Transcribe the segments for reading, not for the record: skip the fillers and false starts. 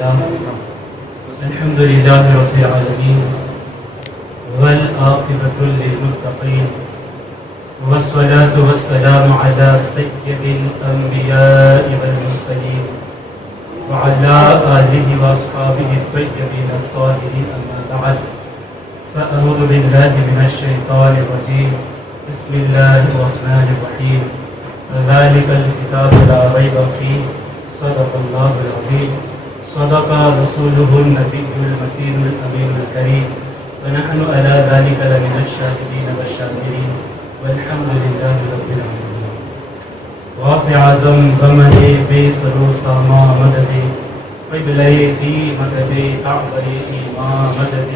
لله الحمد لله رب العالمين والعاقبة للمتقين والصلاة والسلام على سيد الأنبياء والمرسلين وعلى آله وأصحابه الطيبين الطاهرين أما بعد فأعوذ بالله من الشيطان الرجيم بسم الله الرحمن الرحيم ذلك الكتاب لا ريب فيه صدق الله العظيم صدق رسوله النبي المتين الأمين الكريم ونحن على ذلك لمن الشاهدين والشاكرين والحمد لله رب العالمين. واقع اعظم غمد بے سرو ساما مدد قبلے دی مدد تعبر ایما مدد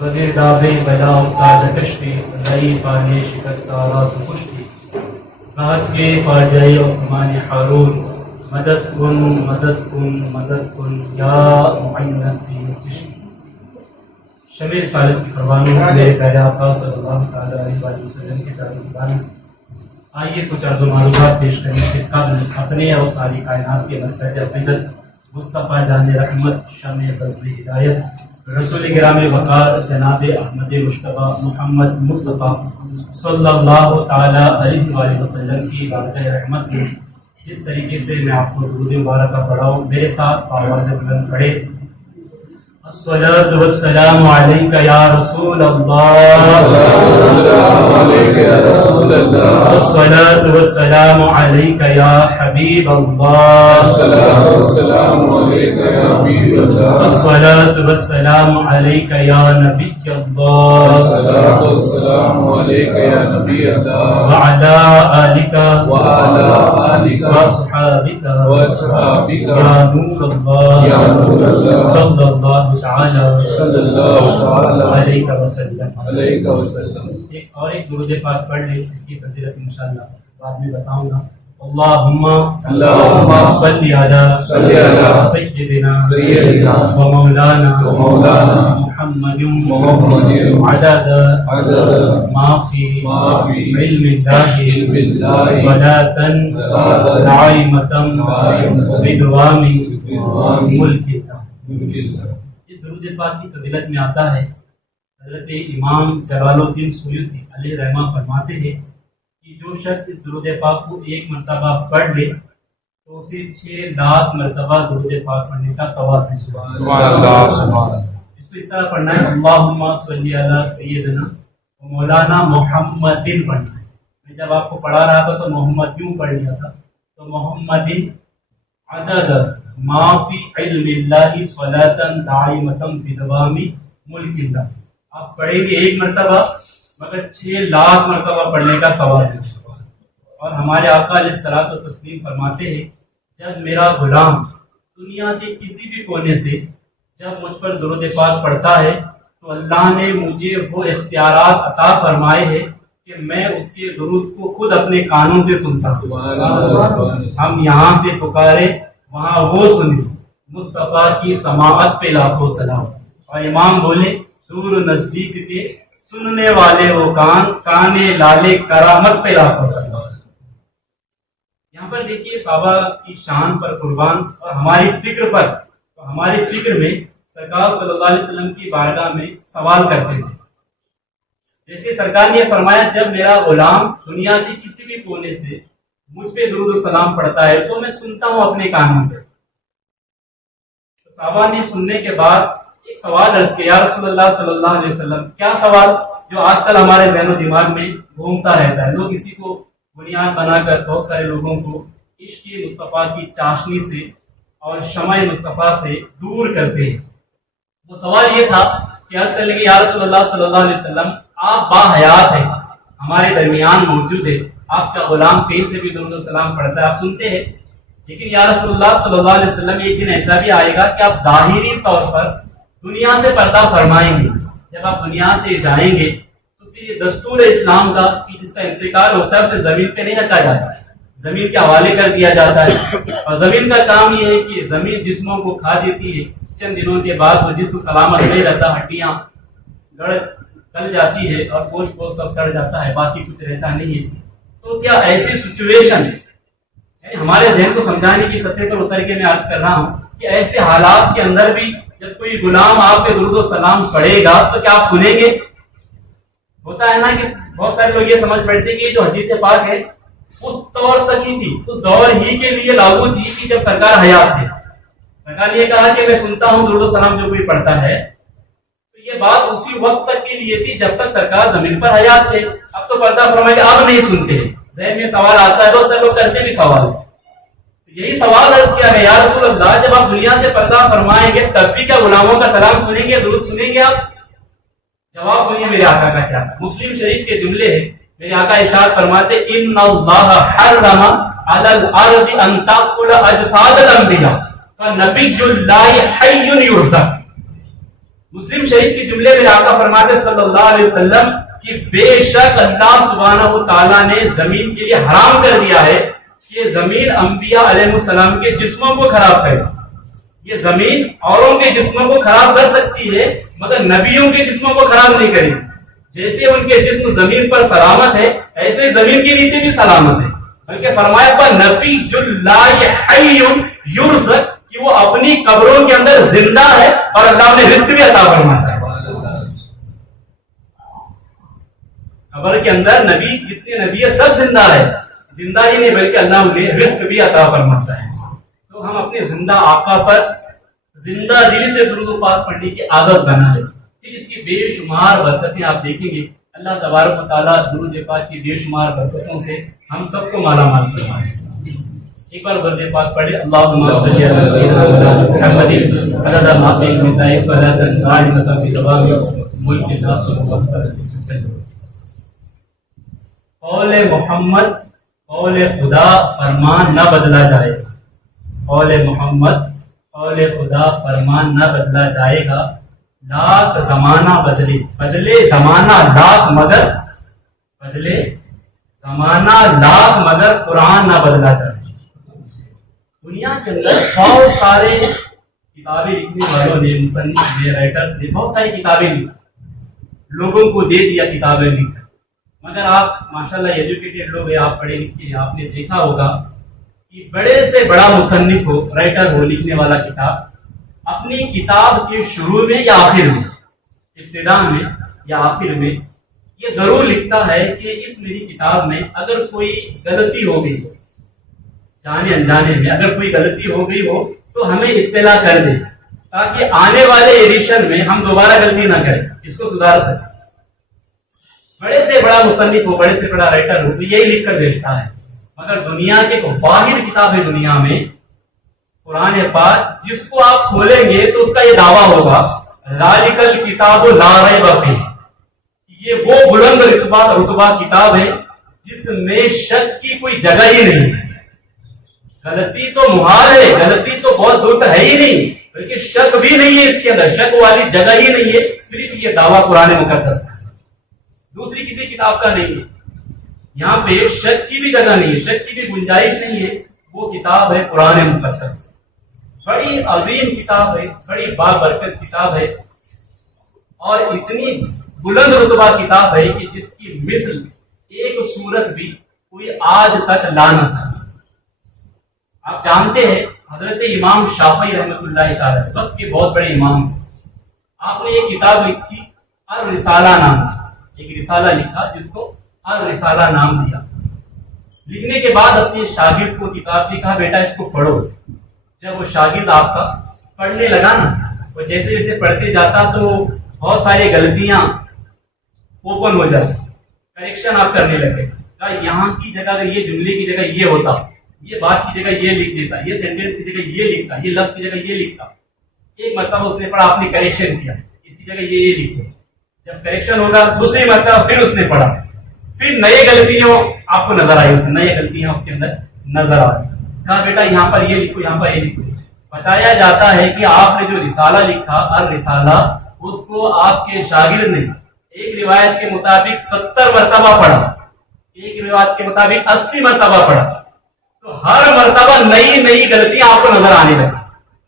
بغے دابے بلا افتاد کشتی لئی پانے شکستارات کشتی بات کے فاجعے عثمان ہارون مدد کن مدد کن مدد کن یا معین فی چشتی. شب رسالت کی پروانوں میرے پیارے آقا صلی اللہ تعالیٰ علیہ وسلم کے تعلقان آئیے کچھ عرض و معلومات پیش کرنے سے قبل اپنے اور ساری کائنات کے مرکز عقیدت مصطفیٰ جان رحمت شمع بزم ہدایت رسول گرام وقار جناب احمد مشتبہ محمد مصطفیٰ صلی اللہ تعالیٰ علیہ وآلہ وسلم کی بارگاہ رحمت میں جس طریقے سے میں آپ کو درود مبارکہ پڑھاؤں میرے ساتھ آواز بلند پڑھے. الصلاة والسلام عليك يا رسول الله الصلاة والسلام عليك يا حبيب الله الصلاة والسلام عليك يا نبي الله وعلى آلك وأصحابك يا نور الله صلى الله تعالی علیہ وسلم. ایک اور ایک درود پاک پڑھ لیں اس کی فضیلت انشاءاللہ بعد میں بتاؤں گا. اللہم صلی علی سیدنا و مولانا محمد عدد ما فی علم اللہ صلاة دائمة بدوام ملک. یہ درود پاک کی فضیلت میں آتا ہے حضرت امام جلال الدین سیوطی علیہ رحمہ فرماتے ہیں کہ جو شخص اس درود پاک کو ایک مرتبہ پڑھ لے تو اسے 6 لاکھ مرتبہ درود پاک پڑھنے کا ثواب ہے. سبحان اللہ. اس کو اس طرح پڑھنا ہے اللہم صلی علی سیدنا و مولانا محمد پڑھنا ہے. میں جب آپ کو پڑھا رہا تھا تو محمد کیوں پڑھ لیا تھا تو محمد عدد ما فی علم اللہ صلاة دائمة بدوام ملک اللہ. آپ پڑھیں گے ایک مرتبہ مگر 6 لاکھ مرتبہ پڑھنے کا ثواب ہے. اور ہمارے آقا علیہ الصلوۃ والتسلیم فرماتے ہیں جب میرا غلام دنیا کے کسی بھی کونے سے جب مجھ پر درود پاک پڑھتا ہے تو اللہ نے مجھے وہ اختیارات عطا فرمائے ہیں کہ میں اس کے درود کو خود اپنے کانوں سے سنتا ہوں. ہم یہاں سے پکارے وہاں وہ سنے مصطفیٰ کی سماعت پہ لاکھوں سلام. اور امام بولے دور نزدیک کے سننے والے وہ کان کانے لالے کرامت پہ لاکھوں سلام. یہاں پر دیکھیے صحابہ کی شان پر قربان اور ہماری فکر پر تو ہماری فکر میں سرکار صلی اللہ علیہ وسلم کی بارگاہ میں سوال کرتے تھے. جیسے سرکار نے فرمایا جب میرا غلام دنیا کے کسی بھی کونے سے مجھ پہ درود و سلام پڑھتا ہے تو میں سنتا ہوں اپنے کانوں سے. صحابہ نے سننے کے بعد ایک سوال عرض کیا یا رسول اللہ صلی اللہ علیہ وسلم. کیا سوال جو آج کل ہمارے ذہن و دماغ میں گھومتا رہتا ہے. لوگ اسی کو بنیاد بنا کر بہت سارے لوگوں کو عشق مصطفیٰ کی چاشنی سے اور شمع مصطفیٰ سے دور کرتے ہیں. وہ سوال یہ تھا کہ عرض کرنے لگے یا رسول اللہ صلی اللہ علیہ وسلم آپ با حیات ہیں ہمارے درمیان موجود ہے آپ کا غلام کہیں سے بھی درود و سلام پڑھتا ہے آپ سنتے ہیں لیکن یا رسول اللہ صلی اللہ علیہ وسلم ایک دن ایسا بھی آئے گا کہ آپ ظاہری طور پر دنیا سے پردہ فرمائیں گے. جب آپ دنیا سے جائیں گے تو پھر یہ دستور اسلام کا کہ جس کا انتقال ہوتا ہے تو زمین پہ نہیں رکھا جاتا ہے زمین کے حوالے کر دیا جاتا ہے. اور زمین کا کام یہ ہے کہ زمین جسموں کو کھا دیتی ہے. چند دنوں کے بعد وہ جسم سلامت نہیں رہتا ہڈیاں گل جاتی ہے اور گوشت کو سب سڑ جاتا ہے باقی کچھ رہتا نہیں ہے. تو کیا ایسی سچویشن ہمارے ذہن کو سمجھانے کی سطح پر اتر کے میں عرض کر رہا ہوں کہ ایسے حالات کے اندر بھی جب کوئی غلام آپ کے درود و سلام پڑھے گا تو کیا آپ سنیں گے؟ ہوتا ہے نا کہ بہت سارے لوگ یہ سمجھ بیٹھتے کہ جو حدیث پاک ہے اس طور تک ہی تھی، اس دور ہی کے لیے لاگو تھی کہ جب سرکار حیات تھے. سرکار یہ کہا کہ میں سنتا ہوں درود و سلام جو کوئی پڑھتا ہے، تو یہ بات اسی وقت تک کے لیے تھی جب تک سرکار زمین پر حیات تھے. اب تو پردہ فرمائے کہ اب نہیں سنتے. ذہن میں سوال آتا ہے، بہت سارے لوگ کرتے بھی سوال، یہی سوال عرض کیا ہے، یا رسول اللہ جب آپ دنیا سے پردہ فرمائیں گے تب بھی کیا غلاموں کا سلام سنیں گے، درود سنیں گے آپ؟ جواب سنیے میرے آقا کا کیا ہے. مسلم شریف کے جملے ہیں، میرے آقا ارشاد فرماتے ان اللہ حرم علی الارض ان تاکل اجساد الانبیاء فنبی اللہ حی یرزق. مسلم شریف کے جملے میرے آقا فرماتے صلی اللہ علیہ وسلم کہ بے شک اللہ سبحانہ و تعالیٰ نے زمین کے لیے حرام کر دیا ہے کہ زمین انبیاء علیہ السلام کے جسموں کو خراب کرے. یہ زمین اوروں کے جسموں کو خراب کر سکتی ہے مگر نبیوں کے جسموں کو خراب نہیں کرے. جیسے ان کے جسم زمین پر سلامت ہے ایسے زمین کے نیچے بھی سلامت ہے. بلکہ فرمایا نبی اللہ حی یرزق کہ وہ اپنی قبروں کے اندر زندہ ہے اور اللہ نے رزق بھی عطا فرماتا ہے. قبر کے اندر نبی جتنے نبی ہے سب زندہ ہے، زندہ ہی نہیں بلکہ اللہ انہیں رزق بھی عطا فرماتا ہے. تو ہم اپنے زندہ آقا پر زندہ دل سے درود و پاک پڑھنے کی عادت بنا لیں. پھر اس کی بے شمار برکتیں آپ دیکھیں گے. اللہ تبارک و تعالیٰ درود پاک کی بے شمار برکتوں سے ہم سب کو مالا مال فرمائے. ایک بار درود پاک پڑھے. اللہم صلی علی سیدنا محمد عدد ما فی علمک ولا تنسى انک بجواب ملک الناس وقت. قول محمد قول خدا فرمان نہ بدلا جائے گا. قول محمد قول خدا فرمان نہ بدلا جائے گا. لاکھ زمانہ بدلے زمانہ لاکھ مگر بدلے زمانہ لاکھ مگر قرآن نہ بدلا جائے. دنیا کے اندر بہت سارے کتابیں لکھنے والوں نے، مصنف نے، رائٹرز نے بہت ساری کتابیں لکھی، لوگوں کو دے دیا کتابیں لکھ کر. مگر آپ ماشاءاللہ ایجوکیٹڈ لوگ ہیں، آپ پڑھے لکھے ہیں، آپ نے دیکھا ہوگا کہ بڑے سے بڑا مصنف ہو، رائٹر ہو، لکھنے والا کتاب، اپنی کتاب کے شروع میں یا آخر میں، ابتدا میں یا آخر میں یہ ضرور لکھتا ہے کہ اس میری کتاب میں اگر کوئی غلطی ہو گئی، جانے انجانے میں اگر کوئی غلطی ہو گئی ہو تو ہمیں اطلاع کر دے تاکہ آنے والے ایڈیشن میں ہم دوبارہ غلطی نہ کریں، اس کو سدھار سکیں. بڑے سے بڑا مصنف ہو، بڑے سے بڑا رائٹر ہو، یہی لکھ کر بھیجتا ہے. مگر دنیا کے واحد کتاب ہے دنیا میں قرآن پاک، جس کو آپ کھولیں گے تو اس کا یہ دعویٰ ہوگا ذالک الکتاب لا ریب فیہ، یہ وہ بلند رتبہ کتاب ہے جس میں شک کی کوئی جگہ ہی نہیں ہے. غلطی تو محال ہے، غلطی تو بہت دور تک ہے ہی نہیں، بلکہ شک بھی نہیں ہے اس کے اندر، شک والی جگہ ہی نہیں ہے. صرف یہ دعویٰ قرآن مقدس کا، دوسری کسی کتاب کا نہیں ہے. یہاں پہ شک کی بھی جگہ نہیں ہے، شک کی بھی گنجائش نہیں ہے. وہ کتاب ہے قرآن مقدس، بڑی عظیم کتاب ہے، بڑی بابرکت کتاب ہے، اور اتنی بلند رتبہ کتاب ہے کہ جس کی مثل ایک صورت بھی کوئی آج تک لا نہ سکا. آپ جانتے ہیں حضرت امام شافعی رحمۃ اللہ تعالی وقت کے بہت بڑے امام، آپ نے ایک کتاب لکھی الرسالہ نام، ایک رسالہ لکھا جس کو الرسالہ نام دیا. لکھنے کے بعد اپنے شاگرد کو کتاب دی، کہا بیٹا اس کو پڑھو. جب وہ شاگرد آپ کا پڑھنے لگا نا، وہ جیسے جیسے پڑھتے جاتا تو بہت ساری غلطیاں اوپن ہو جاتی، کریکشن آپ کرنے لگے. کہا یہاں کی جگہ اگر یہ جملے کی جگہ یہ ہوتا، یہ بات کی جگہ یہ لکھ دیتا، یہ سینٹینس کی جگہ یہ لکھتا، یہ لفظ کی جگہ یہ لکھتا. ایک مرتبہ اس نے پڑھا، آپ نے کریکشن کیا، اس کی جگہ یہ لکھو. جب کریکشن ہوگا دوسری مرتبہ پھر اس نے پڑھا، پھر نئے غلطیاں آپ کو نظر آئی، نئے غلطیاں اس کے اندر نظر آ رہی. کہا بیٹا یہاں پر یہ لکھو، یہاں پر یہ لکھو. بتایا جاتا ہے کہ آپ نے جو رسالہ لکھا الرسالہ، اس کو آپ کے شاگرد نے ایک روایت کے مطابق 70 مرتبہ پڑھا، ایک روایت کے مطابق 80 مرتبہ پڑھا. تو ہر مرتبہ نئی نئی غلطیاں آپ کو نظر آنے لگی،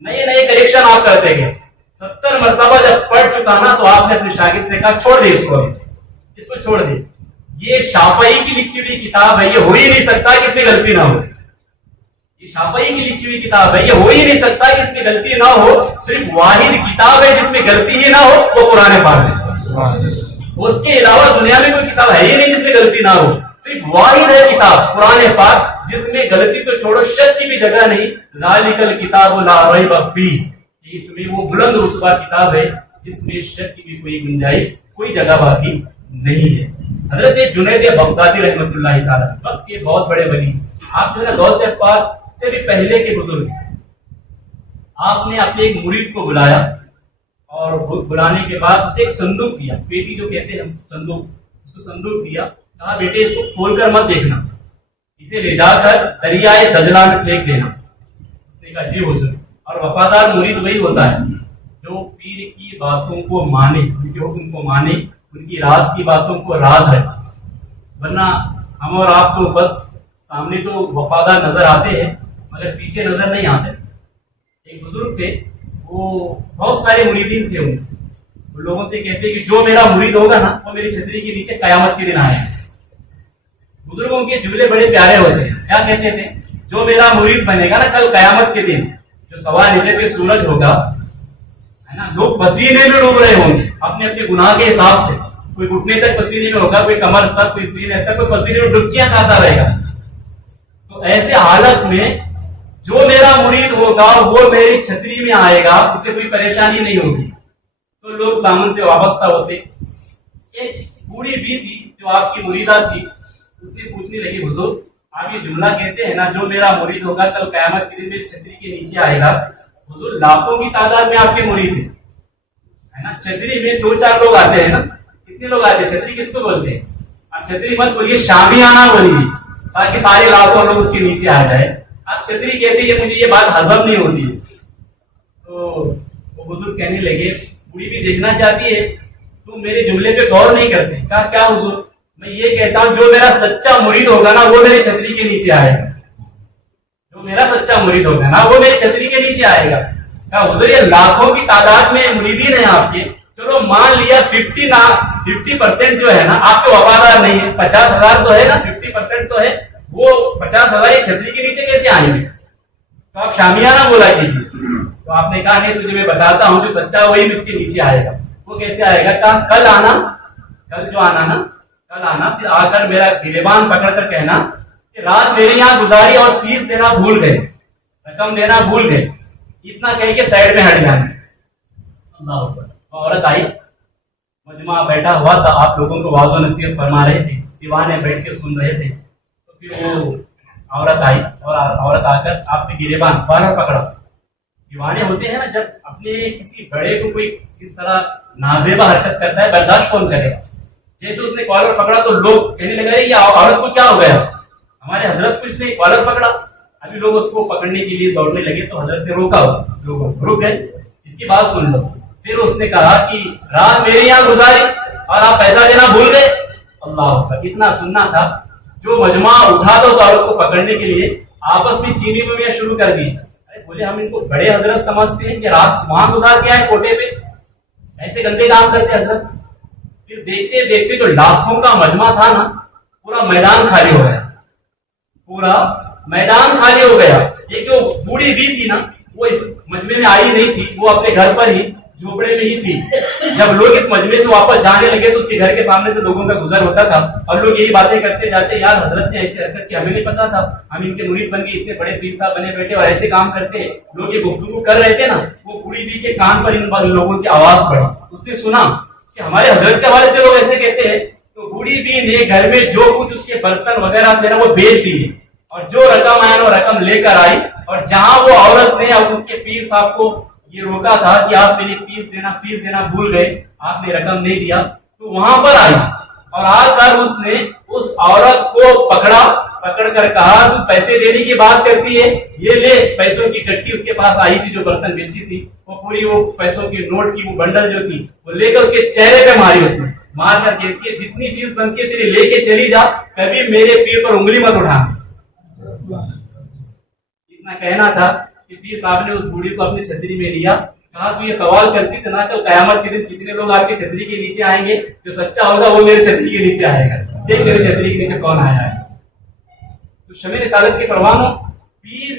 نئے نئے کریکشن آپ کرتے گئے. 70 مرتبہ جب پڑھ چکا نا تو آپ نے اپنے شاگرد سے کہا چھوڑ دے اس کو چھوڑ دے. یہ شافعی کی لکھی ہوئی کتاب ہے، یہ ہو ہی نہیں سکتا کہ اس میں غلطی نہ ہو. یہ شافعی کی لکھی ہوئی کتاب ہے. یہ ہو ہی نہیں سکتا کہ اس میں غلطی نہ ہو. صرف واحد کتاب ہے جس میں غلطی ہی نہ ہو, وہ قرآن پاک ہے. اس کے علاوہ دنیا میں کوئی کتاب ہے ہی نہیں جس میں غلطی نہ ہو. صرف واحد ہے کتاب قرآن پاک جس میں غلطی تو چھوڑو, شک کی بھی جگہ نہیں. ذالک الکتاب لا ریب فیہ, اس میں وہ بلند رتبہ کتاب ہے جس میں شک کی بھی کوئی گنجائش, کوئی جگہ باقی نہیں ہے. حضرت جنید بغدادی رحمۃ اللہ تعالی وقت کے بہت بڑے ولی, آپ جو ہے غوث پاک سے بھی پہلے کے بزرگ, آپ نے اپنے ایک مرید کو بلایا اور بلانے کے بعد اسے ایک صندوق دیا, پیٹی جو کہتے ہیں صندوق, اس کو صندوق دیا. کہا بیٹے اس کو کھول کر مت دیکھنا, اسے لے جا کر دریائے دجلہ میں پھینک دینا. اس نے کہا جی حضور. اور وفادار مرید وہی ہوتا ہے جو پیر کی باتوں کو مانے, ان کے حکم کو مانے, ان کی راز کی باتوں کو راز ہے. ورنہ ہم اور آپ تو بس سامنے تو وفادار نظر آتے ہیں مگر پیچھے نظر نہیں آتے. ایک بزرگ تھے, وہ بہت سارے مریدین تھے, وہ لوگوں سے کہتے کہ جو میرا مرید ہوگا نا وہ میری چھتری کے نیچے قیامت کے دن آئے. بزرگوں کے جملے بڑے پیارے ہوتے ہیں. کیا کہتے تھے؟ جو میرا مرید بنے گا نا کل قیامت کے دن, جو سوال نیچے پہ سورج ہوگا ہے نا, لوگ پسینے میں ڈوب رہے ہوں گے اپنے اپنے گناہ کے حساب سے. کوئی گھٹنے تک پسینے میں ہوگا, کوئی کمر تک, کوئی سینے تک, کوئی پسینے میں ڈبکیاں کھاتا رہے گا. تو ایسے حالت میں جو میرا مرید ہوگا وہ میری چھتری میں آئے گا, اسے کوئی پریشانی نہیں ہوگی. تو لوگ دامن سے وابستہ ہوتے. ایک بوڑھی بھی تھی جو آپ کی مریدہ تھی, اس نے پوچھنے لگی حضور آپ یہ جملہ کہتے ہیں نا جو میرا مرید ہوگا کل قیامت کے دن میری چھتری کے نیچے آئے گا, حضور لاکھوں کی تعداد میں آپ کے مرید ہیں ہے نا, چھتری میں 2-4 لوگ آتے ہیں نا, کتنے لوگ آتے ہیں؟ چھتری کس کو بولتے ہیں؟ آپ چھتری مت بولیے, شامیانہ بولیے تاکہ سارے لاکھوں لوگ اس کے نیچے آ جائے. آپ چھتری کہتے ہیں, مجھے یہ بات ہضم نہیں ہوتی ہے. تو وہ بزرگ کہنے لگے, بوڑھی بھی دیکھنا چاہتی ہے, تم میرے جملے پہ غور نہیں کرتے. کہا کیا حضور؟ میں یہ کہتا ہوں جو میرا سچا مرید ہوگا نا وہ میری چھتری کے نیچے آئے گا. جو میرا سچا مرید ہوگا نا وہ میری چھتری کے نیچے آئے گا. کہا حضور یہ لاکھوں کی تعداد میں مریدین ہیں آپ کے, چلو مان لیا 50% جو ہے نا آپ کے وفادار نہیں ہے, 50,000 تو ہے نا, 50% تو ہے, وہ 50,000 ایک چھتری کے نیچے کیسے آئیں گے؟ تو آپ شامیانہ بولا کیجیے. تو آپ نے کہا نہیں تجھے میں بتاتا ہوں جو سچا وہی اس کے نیچے آئے گا. وہ کیسے آئے گا؟ کہا کل آنا, کل جو آنا نا, کل آنا, پھر آ کر میرا گریبان پکڑ کر کہنا کہ رات میرے یہاں گزاری اور فیس دینا بھول گئے, رقم دینا بھول گئے, اتنا کہہ کے سائڈ میں ہٹ جانا. اللہ اکبر. عورت آئی, مجمع بیٹھا ہوا تھا, آپ لوگوں کو واضح نصیحت فرما رہے تھے, دیوانے بیٹھ کے سن رہے تھے. تو پھر وہ عورت آئی اور عورت آ کر آپ نے گریبان باہر پکڑا. دیوانے ہوتے ہیں نا, جب اپنے کسی بڑے کو کوئی اس طرح نازیبہ حرکت کرتا ہے برداشت کون کرے گا. جیسے اس نے کالر پکڑا تو لوگ کہنے لگے یہ عورت کو کیا ہو گیا, ہمارے حضرت کو اس نے کالر پکڑا. ابھی لوگ اس کو پکڑنے کے لیے دوڑنے لگے تو حضرت نے روکا, لوگ رک گئے, اس کی بات سن لو. پھر اس نے کہا کہ رات میرے یہاں گزاری اور آپ پیسہ دینا بھول گئے. اللہ اکبر. اتنا سننا تھا. جو مجمع اٹھا تھا اس عورت کو پکڑنے کے لیے آپس میں چینی میں شروع کر دی. بولے ہم ان کو بڑے حضرت سمجھتے ہیں کہ رات وہاں گزار کے آئے کوٹے پہ, ایسے گندے کام کرتے حضرت. پھر دیکھتے دیکھتے جو لاکھوں کا مجمع تھا نا, پورا میدان خالی ہو گیا, پورا میدان خالی ہو گیا. ایک جو بوڑھی بھی تھی نا وہ اس مجمع میں آئی نہیں تھی, وہ اپنے گھر پر ہی جھوپڑے میں ہی تھی. جب لوگ اس مجمع سے واپس جانے لگے تو اس کے گھر کے سامنے سے لوگوں کا گزر ہوتا تھا اور لوگ یہی باتیں کرتے جاتے, یار حضرت نے ایسے حرکت کی, ہمیں نہیں پتا تھا, ہم ان کے مرید بن کے اتنے بڑے پیر صاحب بنے بیٹھے اور ایسے کام کرتے. لوگ یہ گفتگو کر رہے تھے نا, وہ بوڑھی بھی کے کان پر ان لوگوں کی آواز پڑی. اس نے سنا کہ ہمارے حضرت کے حوالے سے لوگ ایسے کہتے ہیں. تو بوڑھی بھی نے گھر میں جو کچھ اس کے برتن وغیرہ تھے نا وہ بیچ دیے, اور جو رقم آیا وہ رقم لے کر آئی. اور جہاں وہ عورت نے ان کے پیر صاحب کو یہ روکا تھا کہ آپ میری فیس دینا بھول گئے, آپ نے رقم نہیں دیا, تو وہاں پر آئی اور آ کر اس نے اس عورت کو پکڑ کر کہا تو پیسے دینے کی بات کرتی ہے, یہ لے پیسوں کی کٹی. اس کے پاس آئی تھی جو برتن بیچی تھی, وہ پوری وہ پیسوں کی نوٹ کی وہ بنڈل جو تھی وہ لے کر اس کے چہرے پہ ماری. اس نے مار کر کہتی ہے جتنی فیس بنتی ہے تیری لے کے چلی جا, کبھی میرے پیر پر انگلی مت اٹھا. اتنا کہنا تھا کہ پیر صاحب نے اس بوڑھی کو اپنی چھتری میں لیا. کہا تو یہ سوال کرتی تھی نا کل قیامت کے دن کتنے لوگ آپ کی چھتری کے نیچے آئیں گے, جو سچا ہوگا وہ میری چھتری کے نیچے آئے گا. دیکھ میری چھتری کے نیچے کون آیا ہے. تو شمع رسالت کے پروانوں, پیر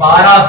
12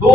2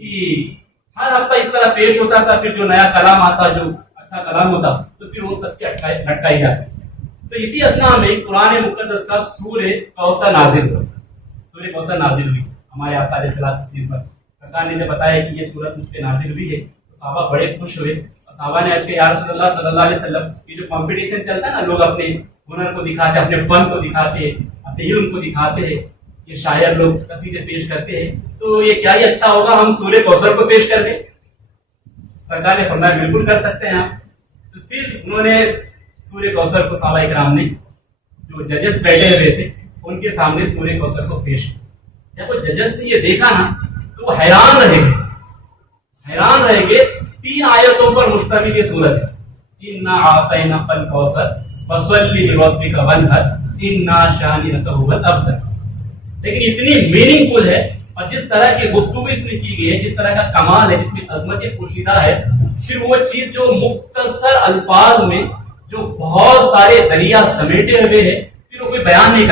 کہ ہر ہفتہ اس طرح پیش ہوتا تھا، پھر جو نیا کلام آتا، جو اچھا کلام ہوتا، تو پھر وہ تک لٹکائی جاتی. تو اسی اسنا میں قرآن مقدس کا سورہ کوثر نازل ہوا. سورہ کوثر نازل ہوئی ہمارے آقا علیہ الصلوۃ والسلام پر. سرکار نے جب بتایا کہ یہ سورت مجھ پہ نازل ہوئی ہے تو صحابہ بڑے خوش ہوئے. صحابہ نے عرض کیا یا رسول اللہ صلی اللہ علیہ وسلم، یہ جو کمپٹیشن چلتا ہے نا، لوگ اپنے ہنر کو دکھاتے ہیں، اپنے فن کو دکھاتے ہیں، اپنے علم کو دکھاتے ہیں، یہ شاعر لوگ قصیدے پیش کرتے ہیں، تو یہ کیا ہی اچھا ہوگا ہم سورہ کوثر کو پیش کر دیں. سرکار نے فرمایا بالکل کر سکتے ہیں آپ. تو پھر انہوں نے سورہ کوثر کو صحابہ کرام نے جو ججز بیٹھے ہوئے تھے ان کے سامنے سورہ کوثر کو پیش کیا. جب وہ ججز نے یہ دیکھا نا تو وہ حیران رہ گئے. 3 آیتوں پر مشتمل یہ سورت ہے. انا اعطیناک الکوثر فصلی لربک وانحر انا شانئک هو الابتر. لیکن اتنی میننگ فل ہے اور جس طرح کی گفتگو اس میں کی گئی ہے، جس طرح کا کمال ہے، جس میں عظمت پوشیدہ ہے، پھر وہ چیز جو مختصر الفاظ میں جو بہت سارے دریا سمیٹے ہوئے ہیں، پھر وہ کوئی بیان نہیں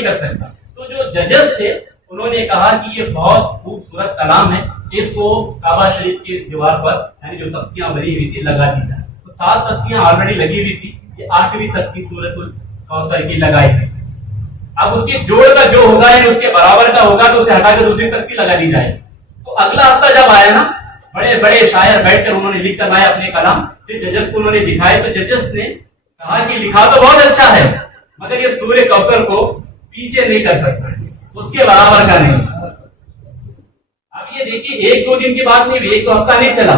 کر سکتا. تو جو ججز تھے انہوں نے کہا کہ یہ بہت خوبصورت کلام ہے، اس کو کعبہ شریف کی دیوار پر یعنی جو تختیاں بنی ہوئی تھی لگا دی جائے. تو 7 تختیاں آلریڈی لگی ہوئی تھی، یہ 8ویں تختی سورۃ الکوثر کی لگائی تھی. اب اس کی جوڑ کا جو ہوگا یعنی اس کے برابر کا ہوگا تو اسے ہٹا کے دوسری تختی لگا دی جائے. تو اگلا ہفتہ جب آیا نا، بڑے بڑے شاعر بیٹھ کر انہوں نے لکھ کر لائے اپنے کلام، پھر ججز کو انہوں نے دکھائے. تو ججز نے کہا کہ لکھا تو بہت اچھا ہے مگر یہ سورہ کوثر کو پیچھے نہیں کر سکتا، اس کے برابر کا نہیں. اب یہ دیکھیے 1-2 دن کی بات نہیں ہوئی، 1-2 ہفتہ نہیں چلا،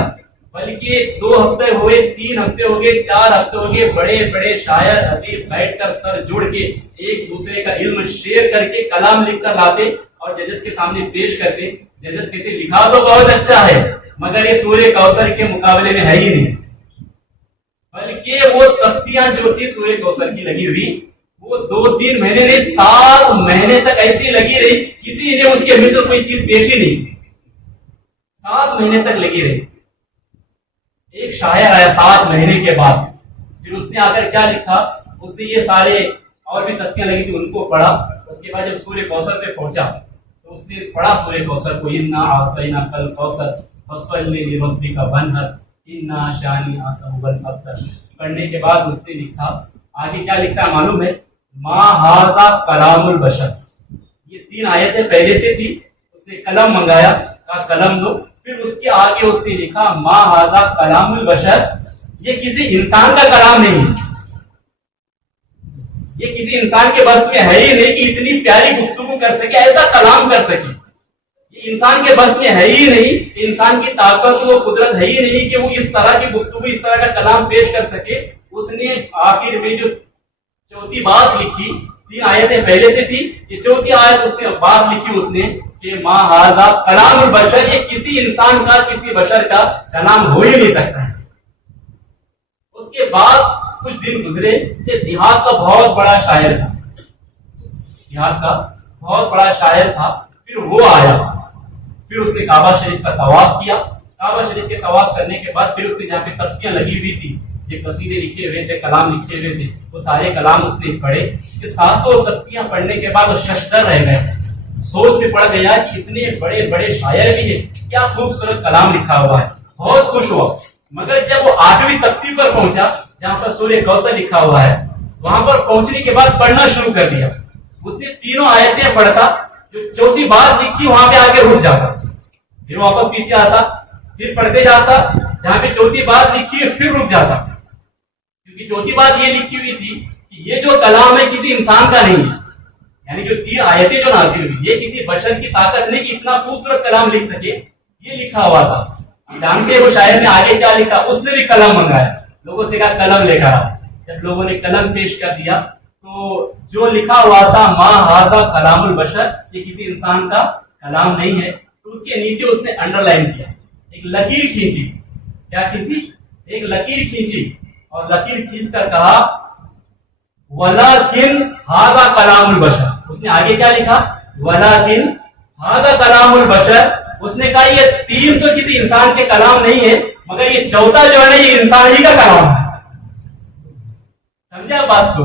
بلکہ 2 ہفتے ہوئے، 3 ہفتے ہو گئے، 4 ہفتے ہو گئے. بڑے بڑے شاعر ادیب بیٹھ کر سر جوڑ کے ایک دوسرے کا علم شیئر کر کے کلام لکھ کر لاتے اور ججز کے سامنے پیش کرتے. ججز کہتے لکھا تو بہت اچھا ہے مگر یہ سورہ کوثر کے مقابلے میں ہے ہی نہیں. بلکہ وہ تختیاں جو تھی سورہ کوثر کی لگی ہوئی وہ 2-3 مہینے نہیں 7 مہینے تک ایسی لگی رہی، کسی نے اس کے مثل کوئی چیز پیش ہی نہیں. 7 مہینے تک لگی رہی. ایک شاعر آیا 7 مہینے کے بعد، پھر اس نے آ کر کیا لکھا، اس نے یہ سارے اور بھی تختیاں لگی تھی ان کو پڑھا. اس کے بعد جب سورہ کوثر پہ پہنچا تو اس نے پڑھا سورہ کوثر کو، انا اعطیناک الکوثر فصلی لربک وانحر انا شانئک هو الابتر. پڑھنے کے بعد اس نے لکھا، آگے کیا لکھا معلوم ہے، ما ھذا کلام البشر. یہ 3 آیتیں پہلے سے تھی، اس نے قلم منگایا، کہا قلم دو. پھر اس کے آگے اس نے لکھا ما ھذا کلام البشر، یہ کسی انسان کا کلام نہیں، یہ کسی انسان کے بس میں ہے ہی نہیں کہ اتنی پیاری گفتگو کر سکے، ایسا کلام کر سکے. یہ انسان کے بس میں ہے ہی نہیں، انسان کی طاقت و قدرت ہے ہی نہیں کہ وہ اس طرح کی گفتگو، اس طرح کا کلام پیش کر سکے. اس نے آخر میں جو 4تھی بات لکھی، 3 آیتیں پہلے سے تھی، یہ 4تھی آیت اس نے بات لکھی اس نے کہ ما ھذا کلام البشر، یہ کسی انسان کا، کسی بشر کا کلام ہو ہی نہیں سکتا ہے. اس کے بعد کچھ دن گزرے، یہ دیہات کا بہت بڑا شاعر تھا، پھر وہ آیا، پھر اس نے کعبہ شریف کا طواف کیا. کعبہ شریف کے طواف کرنے کے بعد پھر اس نے جہاں پہ تختیاں لگی ہوئی تھی، جو قصیدے لکھے ہوئے تھے، کلام لکھے ہوئے تھے، وہ سارے کلام اس نے پڑھے. کہ 7 تختیاں پڑھنے کے بعد وہ ششدر رہ گئے، سوچ میں پڑ گیا کہ اتنے بڑے بڑے شاعر بھی ہیں، کیا خوبصورت کلام لکھا ہوا ہے. بہت خوش ہوا. مگر جب وہ 8ویں تختی پر پہنچا جہاں پر سورہ کوثر لکھا ہوا ہے، وہاں پر پہنچنے کے بعد پڑھنا شروع کر دیا. اس نے 3 آیتیں پڑھتا، جو 4تھی بات لکھی وہاں پہ آگے رک جاتا، پھر واپس پیچھے آتا، پھر پڑھتے جاتا، جہاں پہ 4تھی بات لکھی ہے پھر رک جاتا. کیونکہ 4تھی بات یہ لکھی ہوئی تھی کہ یہ جو کلام ہے کسی انسان کا نہیں ہے، یعنی جو 3 آیتیں جو نازل ہوئی یہ کسی بشر کی طاقت نہیں کہ اتنا خوبصورت کلام لکھ سکے، یہ لکھا ہوا تھا. جانتے وہ شاعر نے آگے کیا لکھا، اس نے بھی قلم منگایا، لوگوں سے کہا قلم لے کر آؤ. جب لوگوں نے قلم پیش کر دیا تو جو لکھا ہوا تھا ما ھذا کلام البشر، یہ کسی انسان کا کلام نہیں ہے، تو اس کے نیچے اس نے انڈر لائن کیا، ایک لکیر کھینچی. کیا کھینچی؟ ایک لکیر کھینچی، اور لکیر کھینچ کر کہا وَلَٰكِنْ هَٰذَا كَلَامُ الْبَشَرِ. اس نے آگے کیا لکھا، وَلَٰكِنْ هَٰذَا كَلَامُ الْبَشَرِ. اس نے کہا یہ 3 تو کسی انسان کے کلام نہیں ہے مگر یہ 4تھا جو ہے یہ انسان ہی کا کلام ہے. سمجھا بات کو؟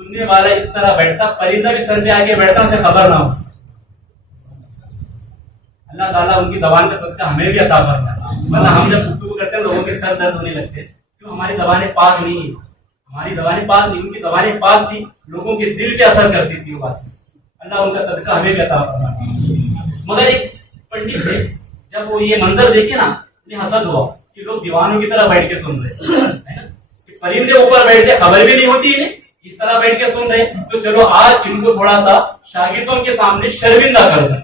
سننے والا اس طرح بیٹھتا، پرندہ بھی سر پہ آ کے بیٹھتا، اسے خبر نہ ہو. اللہ تعالیٰ ان کی زبان کا صدقہ ہمیں بھی عطا فرمائے، ورنہ ہم جب گفتگو کرتے ہیں لوگوں کے سر درد ہونے لگتے ہیں. کیوں؟ ہماری زبانیں پاک نہیں ہے، ہماری زبانیں پاک نہیں، ان کی زبانیں پاک تھی، لوگوں کے دل پہ اثر کرتی تھی وہ بات. اللہ ان کا صدقہ ہمیں بھی عطا فرمائے. مگر ایک پنڈت تھے، جب وہ یہ منظر دیکھے نا، انہیں حسد ہوا کہ لوگ دیوانوں کی طرح بیٹھ کے سن رہے ہیں، پرندے اوپر بیٹھتے، خبر بھی نہیں ہوتی انہیں، اس طرح بیٹھ کے سن رہے. تو چلو آج ان کو تھوڑا سا شاگردوں کے سامنے شرمندہ کر دیں.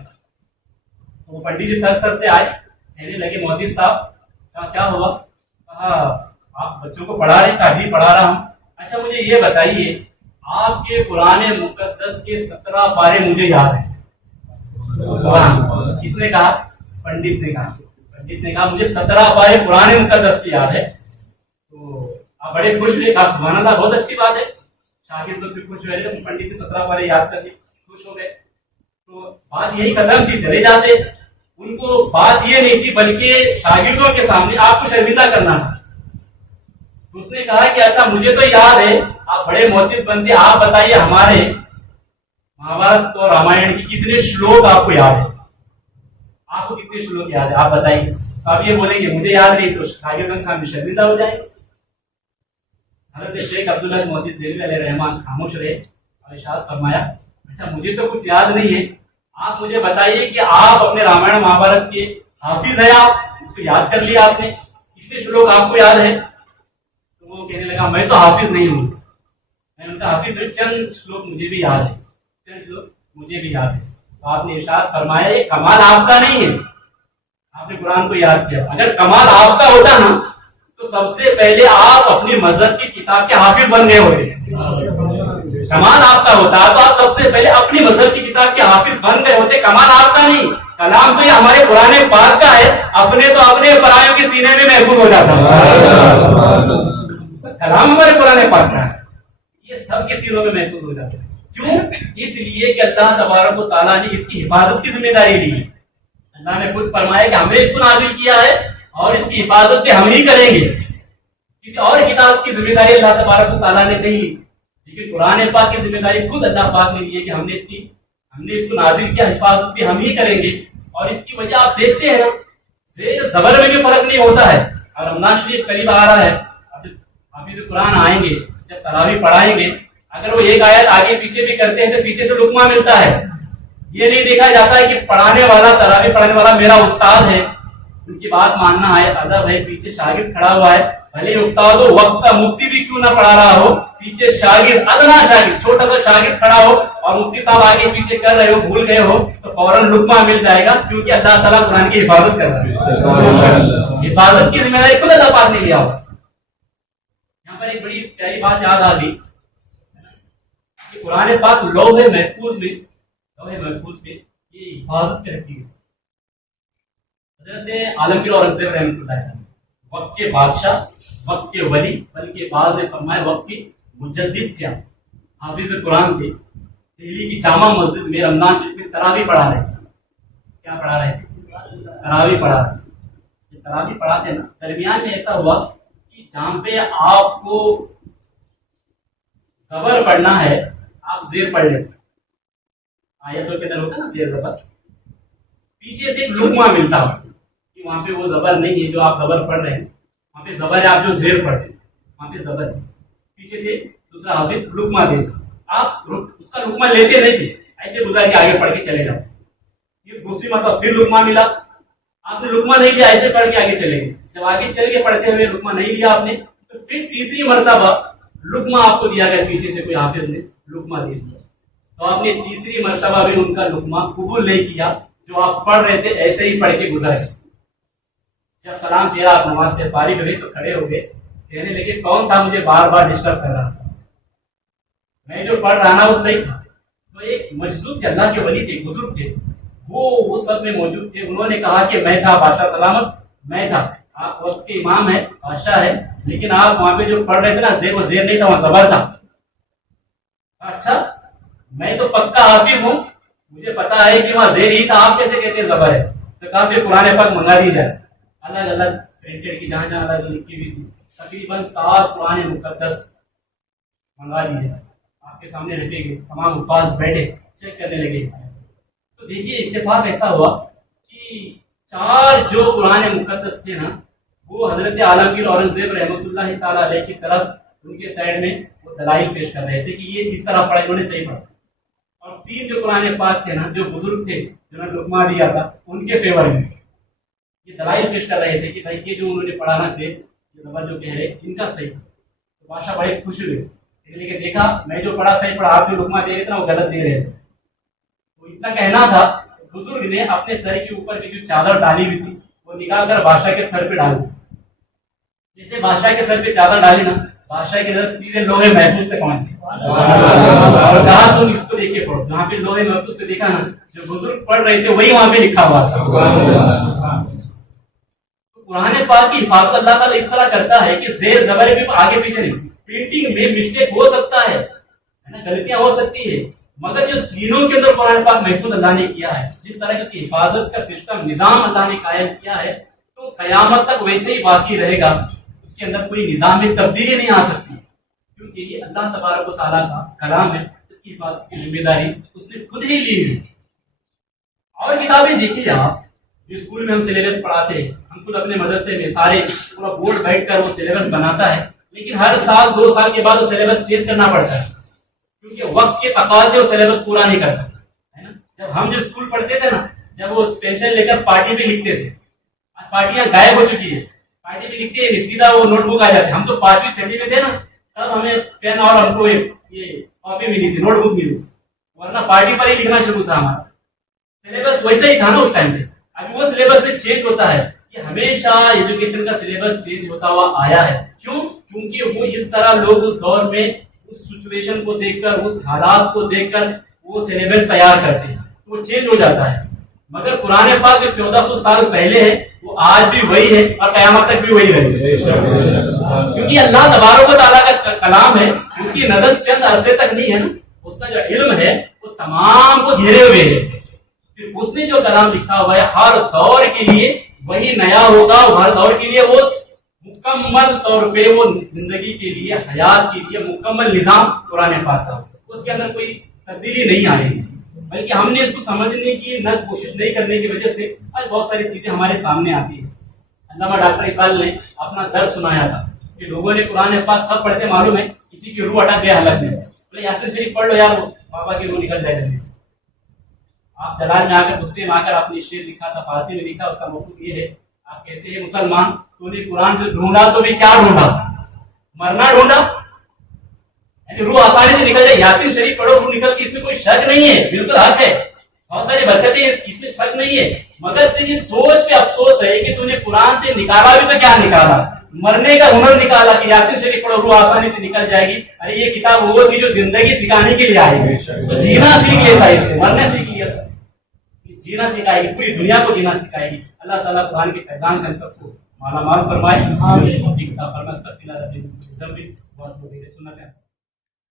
وہ پنڈت جی سر سے آئے، کہنے لگے مودی صاحب کیا ہوا؟ کہا آپ بچوں کو پڑھا رہے ہیں؟ کہا جی پڑھا رہا ہوں. اچھا مجھے یہ بتائیے، آپ کے قرآن مقدس کے 17 پارے مجھے یاد ہیں. کس نے کہا؟ پنڈت نے کہا. پنڈت نے کہا مجھے 17 پارے قرآن مقدس کی یاد ہے. تو آپ بڑے خوش ہوئے، کہا سبحان اللہ، بہت اچھی بات ہے. شاگرد تو پھر خوش ہوئے، پنڈت کے 17 پارے یاد کر کے خوش ہو گئے. تو بات یہی ختم تھی، چلے جاتے. ان کو بات یہ نہیں تھی، بلکہ شاگردوں کے سامنے آپ کو شرمندہ کرنا تھا. اس نے کہا کہ اچھا مجھے تو یاد ہے، آپ بڑے محدث بنتے، آپ بتائیے ہمارے مہابھارت اور رامائن کی کتنے شلوک آپ کو یاد ہے؟ آپ کو کتنے شلوک یاد ہے؟ آپ بتائیے. آپ یہ بولیں گے مجھے یاد نہیں، تو شاگردوں کا شرمندہ ہو جائے. حضرت شیخ عبداللہ محدث دہلوی علیہ رحمان خاموش رہے اور ارشاد فرمایا اچھا مجھے تو کچھ یاد نہیں ہے، آپ مجھے بتائیے کہ آپ اپنے رامائن مہابھارت کے حافظ ہیں، آپ اس کو یاد کر لیا آپ نے، کتنے شلوک آپ کو یاد ہے؟ تو وہ کہنے لگا میں تو حافظ نہیں ہوں. میں ان کا حافظ ہوں، چند شلوک مجھے بھی یاد ہے، چند شلوک مجھے بھی یاد ہے. تو آپ نے ارشاد فرمایا یہ کمال آپ کا نہیں ہے، آپ نے قرآن کو یاد کیا. اگر کمال آپ کا ہوتا نا تو سب سے پہلے آپ اپنی مذہب کی کتاب کے حافظ بن گئے ہوتے. کمال آپ کا ہوتا تو آپ سب سے پہلے اپنی مذہب کی کتاب کے حافظ بن گئے ہوتے. کمال آپ کا نہیں، کلام تو یہ ہمارے قرآن پاک کا ہے، اپنے تو اپنے پرایوں کے سینے میں محفوظ ہو جاتا ہے. کلام ہمارے قرآن پاک کا ہے، یہ سب کے سینوں میں محفوظ ہو جاتا ہے. کیوں؟ اس لیے کہ اللہ تبارک و تعالیٰ نے اس کی حفاظت کی ذمہ داری لی ہے. اللہ نے خود فرمایا کہ ہم نے اس کو نازل کیا ہے اور اس کی حفاظت بھی ہم ہی کریں گے. کسی اور کتاب کی ذمہ داری اللہ تبارک و تعالیٰ نے نہیں لی، لیکن قرآن پاک کی ذمہ داری خود اللہ پاک نے لی ہے کہ ہم نے اس کو نازل کیا، حفاظت بھی ہم ہی کریں گے. اور اس کی وجہ آپ دیکھتے ہیں نا، زیر زبر میں بھی فرق نہیں ہوتا ہے. اور رمضان شریف قریب آ رہا ہے، ابھی جو قرآن آئیں گے، جب تراویح پڑھائیں گے، اگر وہ ایک آیت آگے پیچھے بھی کرتے ہیں تو پیچھے سے لقمہ ملتا ہے. یہ نہیں دیکھا جاتا ہے کہ پڑھانے والا، تراویح پڑھانے والا میرا استاد ہے، ان کی بات ماننا ہے، ادب ہے، پیچھے شاگرد کھڑا ہوا ہے، بھلے استاد ہو، وقت کا مفتی بھی کیوں نہ پڑھا رہا ہو، پیچھے شاگرد، ادنا شاگرد، چھوٹا سا شاگرد کھڑا ہو اور مفتی صاحب آگے پیچھے کر رہے ہو، بھول گئے ہو تو فوراً لقمہ مل جائے گا، کیونکہ اللہ تعالیٰ قرآن کی حفاظت کر رہا ہے. حفاظت کی ذمہ داری خود اللہ پاک نے لیا ہو. یہاں پر ایک بڑی پیاری بات یاد آ گئی کہ قرآن پاک لوح محفوظ میں یہ حفاظت کر رکھی ہے. حضرت عالمگیر اورنگزیب رحمۃ اللہ علیہ وقت کے بادشاہ، وقت کے ولی، بلکہ بعض نے فرمایا وقت کی مجدد تھے، حافظ قرآن تھے. دہلی کی جامع مسجد میں رمضان شریف میں تراویح پڑھا رہے تھے. کیا پڑھا رہے تھے؟ تراویح پڑھا رہے تھے. تراویح پڑھاتے نا، درمیان میں ایسا ہوا کہ جہاں پہ آپ کو زبر پڑھنا ہے آپ زیر پڑھ لیتے، آیتوں کے اندر ہوتا ہے نا زیر زبر، پیچھے سے ایک لقمہ ملتا ہو کہ وہاں پہ وہ زبر نہیں ہے جو آپ زبر پڑھ رہے ہیں، وہاں پہ زبر ہے آپ جو زیر پڑھ رہے ہیں، وہاں پہ زبر ہے، پیچھے سے دوسرا حافظ لقمہ دیتا. آپ اس کا لقمہ لیتے نہیں تھے، ایسے گزار کے آگے پڑھ کے چلے جاؤ. یہ دوسری مرتبہ پھر لقمہ ملا، آپ نے لقمہ نہیں لیا، ایسے پڑھ کے آگے چلے گئے. جب آگے چل کے پڑھتے ہوئے لقمہ نہیں لیا آپ نے، تو پھر تیسری مرتبہ لقمہ آپ کو دیا گیا، پیچھے سے کوئی حافظ نے لقمہ دے دیا، تو آپ نے تیسری مرتبہ بھی ان کا لقمہ قبول نہیں کیا. جو آپ پڑھ رہے تھے ایسے ہی پڑھ کے گزر گئے. جب سلام کیا آپ نماز سے فارغ ہوئے تو کھڑے ہو گئے، کہنے لگے کون تھا مجھے بار بار ڈسٹرب کر رہا تھا، میں جو پڑھ رہا نا وہ صحیح تھا. تو ایک مجذوب تھے، اللہ کے ولی تھے، بزرگ تھے، وہ سب میں موجود تھے. انہوں نے کہا کہ میں تھا بادشاہ سلامت، میں تھا. آپ وقت کے امام ہے، بادشاہ ہے، لیکن آپ وہاں پہ جو پڑھ رہے تھے نا وہ زیر نہیں تھا، وہاں زبر تھا. اچھا میں تو پکا حافظ ہوں، مجھے پتا ہے کہ وہاں زیر ہی تھا، آپ کیسے کہتے ہیں زبر ہے؟ تو کہا کہ قرآن پاک منگا دی جائے. الگ الگ پرنٹڈ کی جہاں جہاں الگ لکھی ہوئی تھی، تقریباً 7 قرآن مقدس منگا لیے. آپ کے سامنے رکھے گئے، تمام الفاظ بیٹھے چیک کرنے لگے، تو دیکھیے اتفاق ایسا ہوا کہ 4 جو قرآن مقدس تھے نا وہ حضرت عالمگیر اورنگزیب رحمۃ اللہ تعالیٰ علیہ کی طرف ان کے سائڈ میں وہ دلائل پیش کر رہے تھے کہ یہ اس طرح پڑھا، انہوں نے صحیح پڑھا، اور 3 جو قرآن پاک تھے نا جو بزرگ تھے جنہوں نے لقمہ دیا تھا ان کے فیور میں یہ دلائل پیش کر رہے تھے کہ بھائی یہ جو انہوں نے پڑھانا سے یہ زبر جو کہہ رہے ان کا صحیح، تو بادشاہ بڑے خوش ہوئے، لیکن دیکھا میں جو پڑھا صحیح پڑھا، آپ جو لقمہ دے رہے تھے نا وہ غلط دے رہے تھے، تو اتنا کہنا تھا بزرگ نے اپنے سر کے اوپر کی جو چادر ڈالی ہوئی تھی وہ نکال کر بادشاہ کے سر پہ ڈال دی، جیسے بادشاہ کے سر پہ چادر ڈالی نا بادشاہ کی نظر سیدھے لوہے محفوظ پہ پہنچ گئی اور کہا تم اس کو دیکھ کے پڑھو، جہاں پہ لوہے محفوظ پہ دیکھا نا جو بزرگ پڑھ رہے تھے وہی وہاں پہ لکھا ہوا تھا۔ قرآن پاک کی حفاظت اللہ تعالیٰ اس طرح کرتا ہے کہ زیر زبر بھی آگے پیچھے نہیں، پرنٹنگ میں مسٹیک ہو سکتا ہے نا، غلطیاں ہو سکتی ہے، مگر جو سینوں کے اندر قرآن پاک محفوظ اللہ نے کیا ہے، جس طرح اس کی حفاظت کا سسٹم نظام اللہ نے قائم کیا ہے، تو قیامت تک ویسے ہی باقی رہے گا، اس کے اندر کوئی نظام میں تبدیلی نہیں آ سکتی، کیونکہ یہ اللہ تبارک و تعالیٰ کا کلام ہے، اس کی حفاظت کی ذمہ داری اس نے خود ہی لی ہے۔ اور کتابیں دیکھیے آپ، جو اسکول میں ہم سلیبس پڑھاتے ہیں، ہم خود اپنے مدرسے میں سارے پورا بورڈ بیٹھ کر وہ سلیبس بناتا ہے، لیکن ہر سال 2 سال کے بعد وہ سلیبس چینج کرنا پڑتا ہے، کیونکہ وقت کے تقاضے وہ سلیبس پورا نہیں کرتا ہے نا۔ جب ہم جو اسکول پڑھتے تھے نا، جب وہ پینشن لے کر پارٹی بھی لکھتے تھے، آج پارٹیاں غائب ہو چکی ہے، پارٹی بھی لکھتے ہیں سیدھا وہ نوٹ بک آ جاتے، ہم تو 5ویں 6ویں میں تھے نا تب ہمیں پین اور ہم کو یہ کاپی ملی تھی، نوٹ بک ملی، ورنہ پارٹی پر ہی لکھنا شروع تھا ہمارا، سلیبس ویسا ہی تھا نا اس ٹائم پہ۔ ابھی وہ سلیبس میں چینج ہوتا ہے، کہ ہمیشہ ایجوکیشن کا سلیبس چینج ہوتا ہوا آیا ہے، کیوں؟ کیونکہ وہ اس طرح لوگ اس دور میں اس سچویشن کو دیکھ کر، اس حالات کو دیکھ کر وہ سلیبس تیار کرتے ہیں، وہ چینج ہو جاتا ہے، مگر قرآن پاک جو 1400 سال پہلے ہے وہ آج بھی وہی ہے اور قیامت تک بھی وہی رہے گا، کیونکہ اللہ تبارک و تعالیٰ کا کلام ہے، اس کی نظر چند عرصے تک نہیں ہے نا، اس کا جو علم ہے وہ تمام کو گھیرے ہوئے ہے، پھر اس نے جو کلام لکھا ہوا ہے ہر دور کے لیے وہی نیا ہوگا، ہر دور کے لیے وہ مکمل طور پہ وہ زندگی کے لیے، حیات کے لیے مکمل نظام قرآن پاک کا، اس کے اندر کوئی تبدیلی نہیں آئے گی، بلکہ ہم نے اس کو سمجھنے کی نہ کوشش نہیں کرنے کی وجہ سے آج بہت ساری چیزیں ہمارے سامنے آتی ہیں۔ علامہ ڈاکٹر اقبال نے اپنا درد سنایا تھا کہ لوگوں نے قرآن پاک کب پڑھتے معلوم ہے، کسی کی روح اٹک گیا حلق میں، بولے یاسین شریف پڑھ لو یار، بابا کی روح نکل جائے جلدی سے۔ آپ جلال میں آ کر، غصے میں آ کر آپ نے شعر لکھا تھا، فارسی میں لکھا، اس کا مفہوم یہ ہے، آپ کہتے ہیں مسلمان تو نے قرآن سے ڈھونڈا تو بھی کیا ڈھونڈا، مرنا ڈھونڈا، یعنی روح آسانی سے نکل جائے، یاسین شریف پڑھو روح نکل کے، اس میں کوئی شک نہیں ہے، بالکل حق ہے، بہت ساری برکتیں ہیں، اس میں شک نہیں ہے، مگر تیری سوچ پہ افسوس ہے کہ تو نے قرآن سے نکالا بھی تو کیا نکالا، مرنے کا ہنر نکالا کہ یاسین شریف پڑھو روح آسانی سے نکل جائے گی، ارے یہ کتاب وہ تھی جو زندگی سکھانے کے لیے آئے گی، تو جینا سیکھ لیتا ہے، اس سے مرنا سیکھ لیا تھا، جینا سکھائے گی، پوری دنیا کو جینا سکھائے گی۔ اللہ تعالیٰ قرآن کے فیضان سے ہم سب کو مالا مال فرمائے، فرمائے